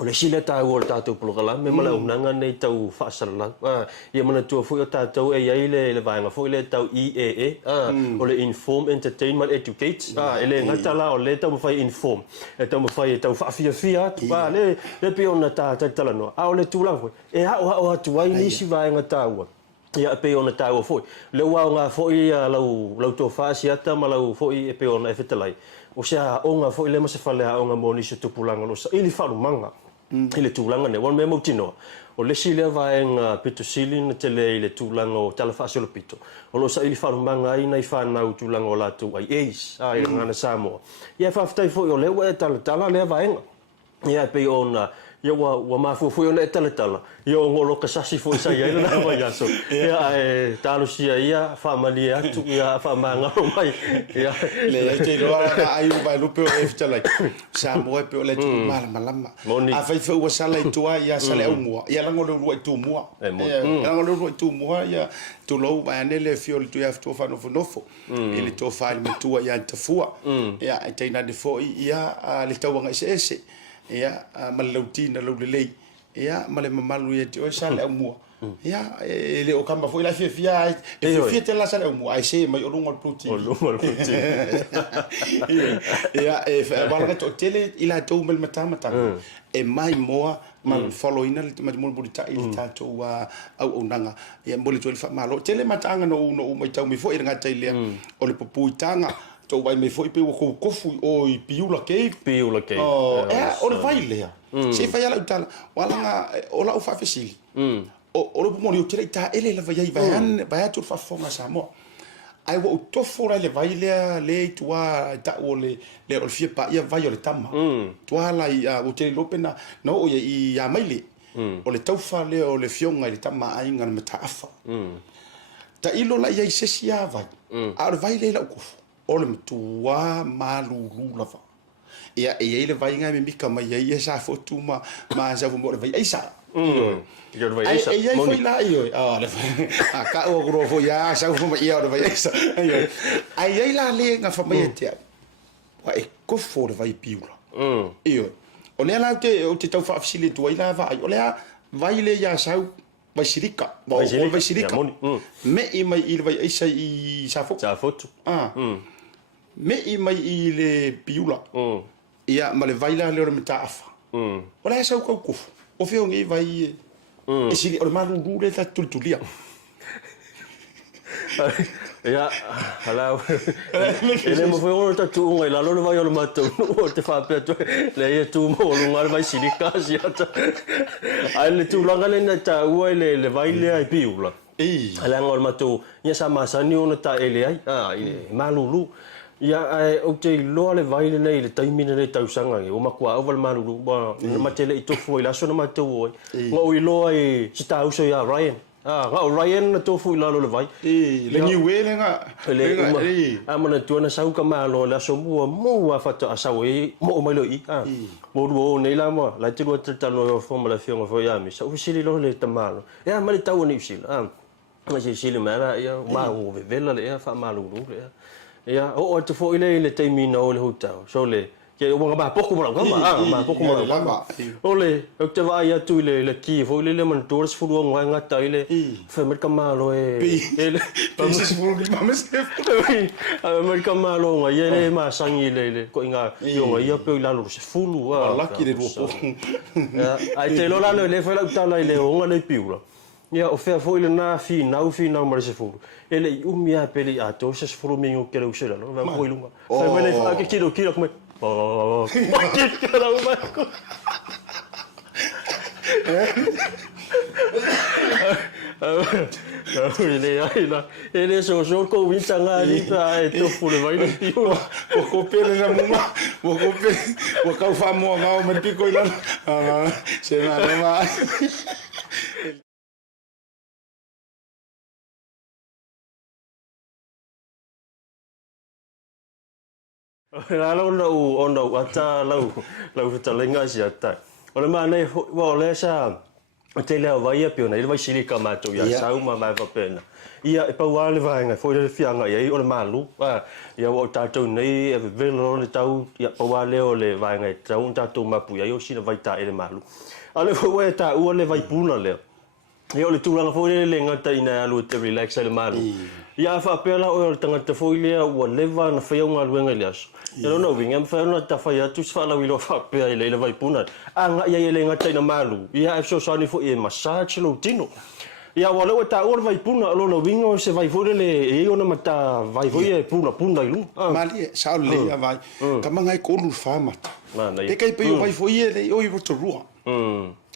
o le sile tau o tātou polokala, me mala unanga nei tau whaasarala. Ia mana tua fui o tātou e iaile le vaenga fui le tau IAE, o le Inform, Entertainment, Educate. Ele ngatala o le tau mawhai Inform. E tau mawhai e tau whaafia atu. Le pe ona tātai talanoa. O le tūlang fui. E hao atu ai nisi vaenga tāua. Ia pe ona tāua fui. Le wao ngā fui lau tō Asiata ma lau fui e pe ona e whetalai. O sea onga fui le masawhale a onga mō nisi tupulanga no sa ili wharumanga. Ile tūlanga ne, wan me mautinoa. O le si lea vaenga pito sili na te le ile tūlanga o tala whaasolo pito. O lo sa ili wharumanga ai nei whanau tūlanga o lātou ai eis, ai ngana Samoa. Ia whaftai fo o lewa e tala lea vaenga. Ia pe ona, ia wa mafu fo ona e tala. Ia o ngolo kasasi fo isa ia ina na mai aso. Ia e talo sia ia, whamali atu, ia whamanga o mai. Ia le te roa ai u vai lupe o e fitalai. Samoa pe o le tu malama. A fai fai ua sala i tua ia sala au mua. Ia lango le rua i tu mua. Lango le rua i tu mua ia tu lou mai anele fio le tu ia ftua whanofo. Ile tō whai me tua ia tafua. Ia e teina de fo ia le tauanga ese. Ia malautina lau lelei. Ia male mamalu ia te o sala au mua. Ia le o kamba foi la fia te la sala au mua. Ai se mai o lungo pluti. Ia e wala to tele ila tau mel mata. E mai moa mal following le mai mo budi ta il tatou au nanga. Ia mbole to le fa malo. Tele matanga no mai tau mi foi nga tai le o le popuitanga. Tau vai me foi pe o kofu o i piula ke. O le vai lea. Se fai ala utala. Wala o la o fa fesili. O le pomori o tira ita ele la vai vai atu fa fonga Samoa. Ai wa utofo le vai le tua ta o le o fie pa ia vai o le tama. Tua la ia o tele lopena no o ia maile. O le taufa le o le fionga le tama ai ngana matafa. Ta ilo la ia sesia vai. A vai le la kofu. O le tua malulu lava. Ia le vai ngai me mika mai ia sa fotu ma sa mo le vai isa. Ia vai isa. Ia foi la io. Le ka o gro fo ia sa fo ia le vai isa. Ai la le nga fa mai te. Wa e ko fo le vai piula. Io. O le la o te tau fa afsili tu ila vai. O le vai le ia sa vai sirika. Vai sirika. Me i mai il vai isa i sa fotu. Me i mai i le piula. Ia ma le vaila le ora meta afa. O le sa ko kufu. O feo ngi vai e sili o malu gure ta tultulia. Ia hala. Ele mo foi o ta tu ngai la lo vai o mato. O te fa pe le ia tu mo lo ngal vai sili ka Asiata. Ai le tu langa le na ta ua le vaile ai piula. Ala ngol mato ia sa masani ona ta ele ai. Malulu. Ia o te loa le vai nei le taimina nei tausanga o makua au wal maruru ma tele i tofu i laso na matau oi nga o i loa i si tauso ia Ryan nga o Ryan na tofu i lalo le vai le niwe le nga mana tuana sau ka malo laso mua fata asau i mo mai lo i mo ruo nei la mo la te rua talo forma la fionga fo ia mi sa usili lo le tamalo ia mali tau ni usila ma si sili mara ia ma o vela le ia fa maluru le ia o te fo ile le taimina o le hotel so le ke o ma poko mo ma poko mo o le o te vai atu le ki fo ile le man tours fu ngo nga ta ile fa mer kamalo ele pieces fu di mames mer kamalo nga ile ma sangi le ko inga yo nga ia pe la lu se fulu lucky le ro ai te lo la le fa la utala ile o nga le piula ia o fea fo ile na fi na ma se fulu ele umia peli a to se fulu me o que usela no va mo ilunga fa me fa que kilo come que era uma ele so ko wintanga ni ta e to fulu vai no piula o ko pele na muma o ko pe o ka fa mo ma o me pico ila se na ma Alo no ata lau fitalenga Asiata. O le mana o le sa te lea vai pio nei vai silika matou ia sauma mai va pena. Ia e pau ale vai nga foi le fianga ia o le malu. Ia o tatou nei e velo le tau ia pau ale o le vai nga tau tatou mapu ia o sina vai ta ele malu. Ale foi ta o le vai puna le. Ia o le tulanga foi le ngata ina alu te relax le malu. Ia fa pela o tanga te foi le o leva na fa unga luenga lias. Ia no winga fa na ta fa ia tu fa la wilo fa pe le vai puna. Anga ia le ngata ina malu. Ia so sani fo e massage lo tino. Ia wala o ta o vai puna lo no winga se vai fo le e ona mata vai fo e puna ilu. Mali sa le vai. Kamanga i ko lu fa mata. Pe kai pe vai fo ie le o i vo to rua.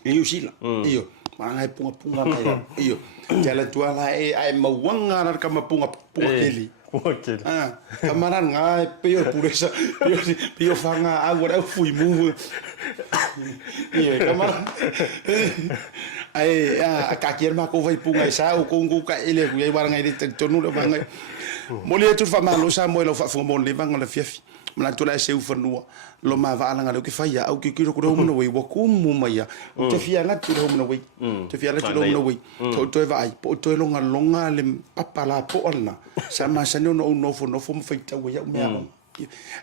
E usila. Io. Mangai punga mai io jala tuala e ai mawanga na kama punga keli kamaran ngai peo puresa peo fanga agora fui mu io kamaran ai ka kierma ko vai punga sa o kongu ka ele ku ai waranga i te tonu le vanga mole tu fa malo sa mo lo fa fo mo le vanga le fiafi mana tu la se ufanua lo ma va alanga lo ke faia au ki kiro ko mo we wo ku mu mai te fia na tu mo we te fia na tu mo we to va ai po to longa le papala po ona sa ma sa no fo mo faita we ya me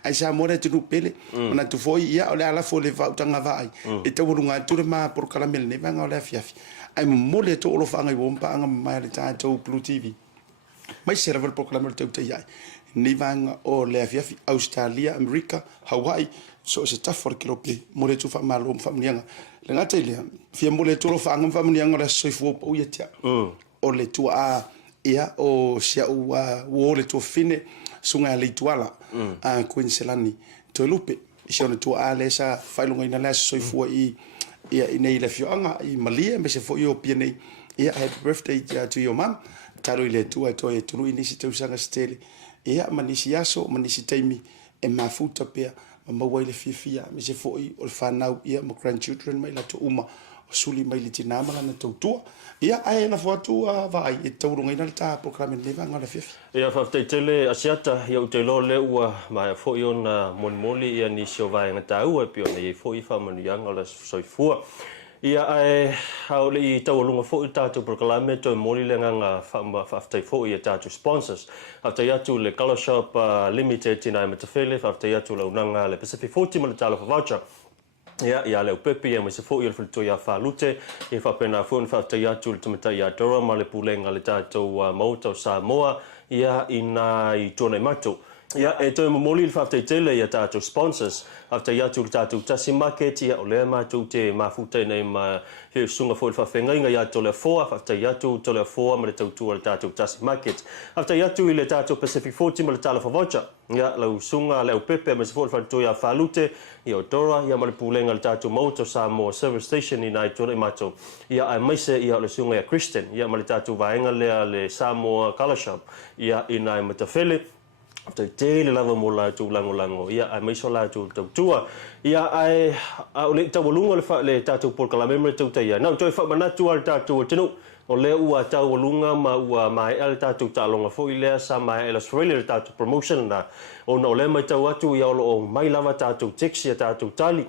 ai sa mo re tu pele mana tu foi ia ole ala fo le va tanga va ai e te wurunga tu ma por kala mel ne vanga ole fiafi ai mo le to lo fanga i wo pa anga mai le ta to BluTV mai server por kala mel te ia ni vanga o le afiafi Australia, Amerika, Hawaii, so se tafor kilope, mole tu fa malo fa mnianga. Le ngata ile, fia mole tu lo fa ngam fa mnianga la soifo o yetia. O le tu a ia o sia o le tu fine sunga le tuala a Queensland to lupe. Sia le tu a le sa fa longa ina la soifo ia nei le fianga i malia me se fo yo piene ia happy birthday to your mom. Talo ile tu a to e tu ini si tu sanga stele. Ia manisi yaso manisi taimi e mafuta pea ma waile fifia me se foi o fanau ia mo grandchildren mai la to uma o suli mai le tinama na tautua ia ai na fotu vai e taurunga ina ta programa le vanga la fifi ia fa tele Asiata ia te lo le ua mai foi ona monmoli ia ni so vai ngata ua pio nei foi fa manu yanga la soifua ia ai haole i taulunga fo i tātou proklame to mori le nganga whaftai fo i tātou sponsors. Haftai atu le Colour Shop Limited tina i matawhele, haftai atu le unanga le Pacific 40 mana tala voucher. Ia leo pepe ia se fo i le filto ia whalute, i whapena fuan haftai atu le tamata ia dora ma le pulenga le tātou Maota o Samoa, ia ina i tōna i matou. Ia e toi momoli le whaftai tele ia tātou sponsors. Haftai atu le tātou Tasi Market ia o lea mātou te mafutai nei ma he sunga fo le whawhengainga ia to le foa. Haftai atu to le foa ma le tautua le tātou Tasi Market. Haftai atu i le tātou Pacific 40 ma le tala whavocha. Ia lau sunga leo pepe ma se fo le whantua ia whalute. Ia o dora ia ma le pulenga le tātou Maota Samoa Service Station i nai tōna i mātou. Ia ai maise ia o le sunga ia Christian. Ia ma le tātou vaenga lea le Samoa Colour Shop. Ia i nai matawhele. te le lava mo la tu lango ia ai mai so la tu tua ia ai o le tau lunga le fa le tatu por kala membre tu te ia na toi fa mana tu al tatu tenu o le ua tau lunga ma ua mai al tatu ta longa fo ile sa mai el Australia tatu promotion na o no le mai tau atu ia o mai lava tatu taxi tatu tali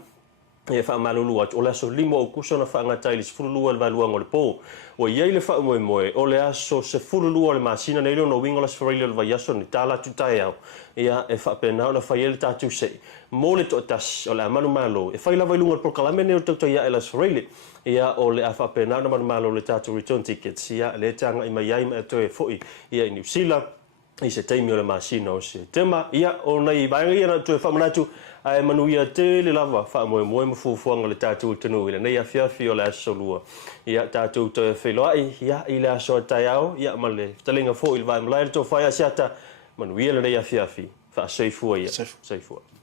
e fa malulu o le so limo o kusona fa nga taili fululu al valua ngol po o ia le fa moe o le aso se fululu le masina nei no wingola Australia le vayaso ni tala tutai au ia e fa pena na fa ele tatu se mo le to tas o le manu malo e fa la valunga por kala mene o to ia el Australia ia o le fa pena na manu malo le tatu return tickets ia le tanga i mai ma to e foi ia i New Zealand i se taimi o le masina o se tema ia o nei bainga na to fa manatu ai manuia te le lava fa mo mo fufuanga le tatu tenu ile nei afia fio le asolua ia tatu to feloi ia ile aso taiao ia male talinga fo il vai mlaer to fa asiata manuia le nei afia fi fa safe ia safe